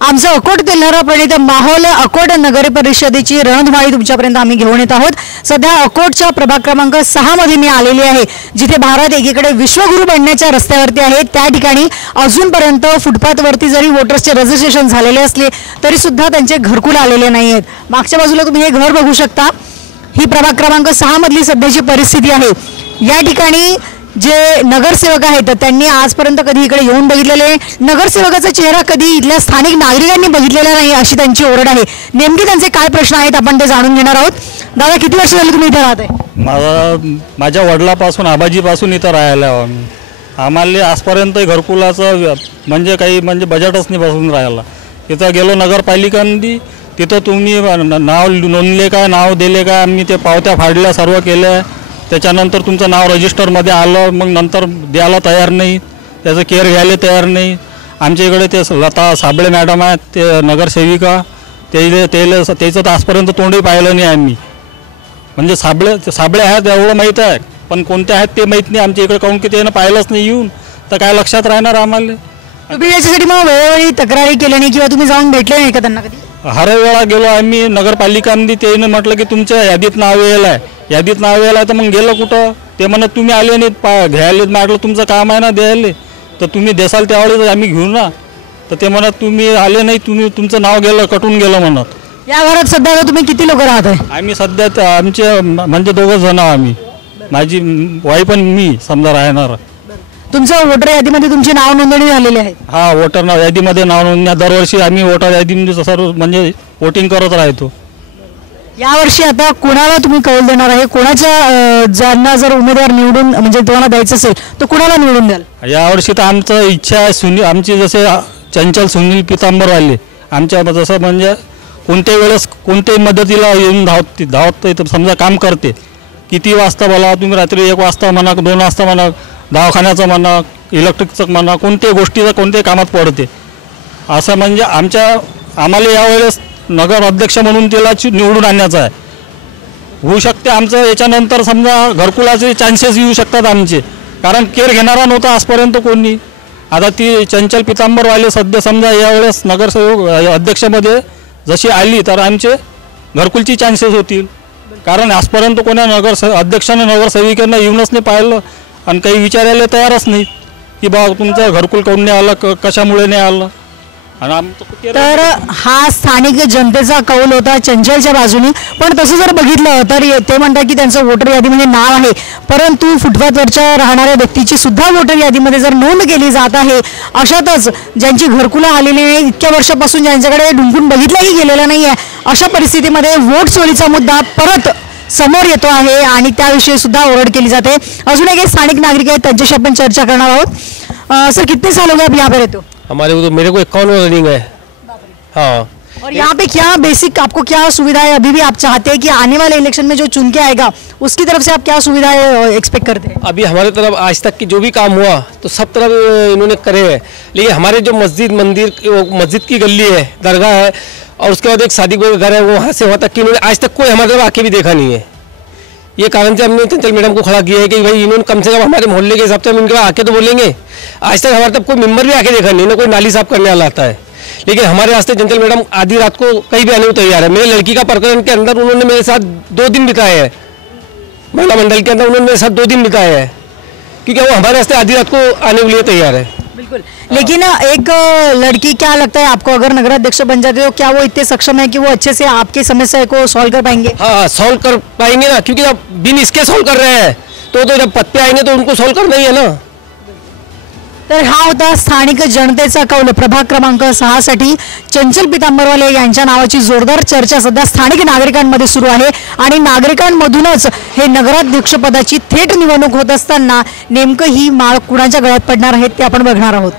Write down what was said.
आमचं अकोट तेल्हारा प्रणित माहोल अकोट नगर परिषदेची रणधुमाळी तुमच्यापर्यंत आम्ही घेऊन येत आहोत। सध्या अकोटच्या प्रभाग क्रमांक 6 मध्ये मी आलेली आहे, जिथे भारत एकीकडे विश्वगुरू बनण्याच्या रस्त्यावरती आहे। त्या ठिकाणी अजूनपर्यंत फुटपाथवरती जरी वोटर्सचे रजिस्ट्रेशन झालेले असले तरी सुद्धा त्यांचे घरकुल आलेले नाही आहेत। मागच्या बाजूला तुम्ही हे घर बघू शकता। ही प्रभाग क्रमांक 6 मधली सध्याची परिस्थिती आहे। या ठिकाणी जे नगरसेवक आहेत त्यांनी आजपर्यंत कधी इकडे येऊन बघितलेले, नगरसेवकाचा चेहरा कधी इथल्या स्थानिक नागरिकांनी बघितलेला नाही अशी त्यांची ओरड आहे। नेमके त्यांचे काय प्रश्न आहेत आपण ते जाणून घेणार आहोत। दादा, किती वर्ष झाली तुम्ही इथे राहताय? माझ्या वडिलापासून आबाजीपासून इथं राहायला आम्ही। आम्हाला आजपर्यंत घरकुलाचं म्हणजे बजेटच नाही बसून राहायला। इथं गेलो नगरपालिकांनी, तिथं तुम्ही नाव नोंदले काय, नाव दिले काय, आम्ही ते पावत्या फाडल्या, सर्व केल्या। त्याच्यानंतर तुमचं नाव रजिस्टरमध्ये आलं, मग नंतर द्यायला तयार नाही, त्याचं केअर घ्यायला तयार नाही। आमच्या इकडे ते लता साबळे मॅडम आहेत, ते नगरसेविका, त्याचं तर आजपर्यंत तोंडही पाहिलं नाही आम्ही। म्हणजे साबळे आहेत एवढं माहीत आहे, पण कोणते आहेत ते माहीत नाही आमच्या इकडे, काहून की त्यानं पाहिलंच नाही येऊन, तर काय लक्षात राहणार आम्हाला। तुम्ही याच्यासाठी मग वेळोवेळी तक्रारी केली नाही किंवा तुम्ही जाऊन भेटले नाही का त्यांना कधी? हर वेळा गेलो आम्ही नगरपालिकांनी, त्याने म्हटलं की तुमच्या यादीत नाव यायला आहे, यादीत नाव यायला आहे, तर मग गेलं कुठं? ते म्हणत तुम्ही आले नाहीत घ्यायला। म्हटलं तुमचं काम आहे ना द्यायला, तर तुम्ही देसाल त्यावेळेस आम्ही घेऊ ना। तर ते म्हणत तुम्ही आले नाही, तुमचं नाव गेलं, कटून गेलं म्हणत। या घरात सध्या तुम्ही किती लोक राहत आहे? आम्ही सध्या आमचे म्हणजे 2 जण आम्ही, माझी वाईफ आणि मी समजा राहणार। तुमचं वोटर यादीमध्ये तुमची नाव नोंदणी झालेली आहे? हा, वोटर यादीमध्ये नाव नोंदणी दरवर्षी आम्ही वोटर यादीमध्ये सर्व म्हणजे वोटिंग करत राहतो। यावर्षी आता कोणाला तुम्ही कौल देणार आहे? कोणाच्या ज्यांना जर उमेदवार निवडून म्हणजे तुम्हाला द्यायचं असेल तर कोणाला निवडून द्याल? यावर्षी तर आमचं इच्छा आहे आमची जसे चंचल सुनील पितांबरवाले आमच्या जसं म्हणजे कोणत्याही वेळेस कोणत्याही मदतीला येऊन धावत समजा काम करते। किती वाजता बोला तुम्ही, रात्री 1 वाजता म्हणा, 2 वाजता म्हणा, दवाखान्याचं म्हणा, इलेक्ट्रिकचं म्हणा, कोणत्याही गोष्टीचं कोणत्याही कामात पडते। असं म्हणजे आम्हाला यावेळेस नगर अध्यक्ष म्हणून त्याला निवडून आणायचं आहे। होऊ शकते आमचं याच्यानंतर समजा घरकुलाचे चान्सेस येऊ शकतात आमचे, कारण केअर घेणारा नव्हता आजपर्यंत कोणी। आता ती चंचल पितांबरवाले सध्या समजा यावेळेस नगरसेवक अध्यक्षमध्ये जशी आली तर आमचे घरकुलची चान्सेस होतील, कारण आजपर्यंत कोणा अध्यक्षाने नगरसेविकांना येऊनच नाही पाहिलं आणि काही विचारायला तयारच नाही की बा तुमचं घरकुल काऊन नाही आलं, कशामुळे नाही आलं। तर हा स्थानिक जनतेचा कौल होता चंचलच्या बाजूने। पण तसं जर बघितलं तर ते म्हणतात की त्यांचं वोटर यादीमध्ये नाव आहे, परंतु फुटपाथवरच्या राहणाऱ्या व्यक्तीची सुद्धा वोटर यादीमध्ये जर नोंद केली जात आहे, अशातच ज्यांची घरकुलं आलेली नाही, इतक्या वर्षापासून ज्यांच्याकडे ढुंकून बघितलंही गेलेलं नाही आहे, अशा परिस्थितीमध्ये वोट चोरीचा मुद्दा परत समोर येतो आहे आणि त्याविषयी सुद्धा ओरड केली जाते। अजून एक स्थानिक नागरिक आहेत, त्यांच्याशी आपण चर्चा करणार आहोत। सर, कितने साल हो गए आप यहाँ पे रहते हो? हमारे को तो मेरे को 51 रनिंग है। हाँ, और यहाँ पे क्या बेसिक आपको क्या सुविधाएं अभी भी आप चाहते हैं कि आने वाले इलेक्शन में जो चुन के आएगा उसकी तरफ से आप क्या सुविधाएं एक्सपेक्ट करते हैं? अभी हमारे तरफ आज तक की जो भी काम हुआ तो सब तरफ इन्होंने करे हैं, लेकिन हमारे जो मस्जिद की गली है, दरगाह है, और उसके बाद एक शादी का घर है, वहाँ से वहाँ तक कि इन्होंने आज तक कोई हमारे तरफ आके भी देखा नहीं है। ये कारण से हमने चंचल मैडम को खड़ा किया है कि भाई इन्होंने कम से कम हमारे मोहल्ले के हिसाब से हम इनके आके तो बोलेंगे। आज तक हमारे तक कोई मेंबर भी आके देखा नहीं, ना कोई नाली साफ करने वाला आता है। लेकिन हमारे रास्ते चंचल मैडम आधी रात को कहीं भी आने को तैयार है। मेरे लड़की का प्रकरण के अंदर उन्होंने मेरे साथ 2 दिन बिताए हैं, महिला मंडल के अंदर उन्होंने मेरे साथ 2 दिन बिताए हैं, क्योंकि वो हमारे रास्ते आधी रात को आने के लिए तैयार है। बिल्कुल, लेकिन एक लड़की, क्या लगता है आपको, अगर नगराध्यक्ष बन जाते हो क्या वो इतने सक्षम है कि वो अच्छे से आपकी समस्या को सॉल्व कर पाएंगे? हाँ, सॉल्व कर पाएंगे ना, क्योंकि अब बिन इसके सॉल्व कर रहे हैं तो जब पद पे आएंगे तो उनको सॉल्व करना ही है ना। तर हा होता स्थानिक जनतेचा कौल। प्रभाग क्रमांक 6 साठी चंचल पितांबरवाले यांच्या नावाची जोरदार चर्चा सध्या स्थानिक नागरिकांमध्ये सुरू आहे आणि नागरिकांमधूनच हे नगराध्यक्षपदाची थेट निवडणूक होत असताना नेमकं ही माळ कुणाच्या गळ्यात पडणार आहे ते आपण बघणार आहोत।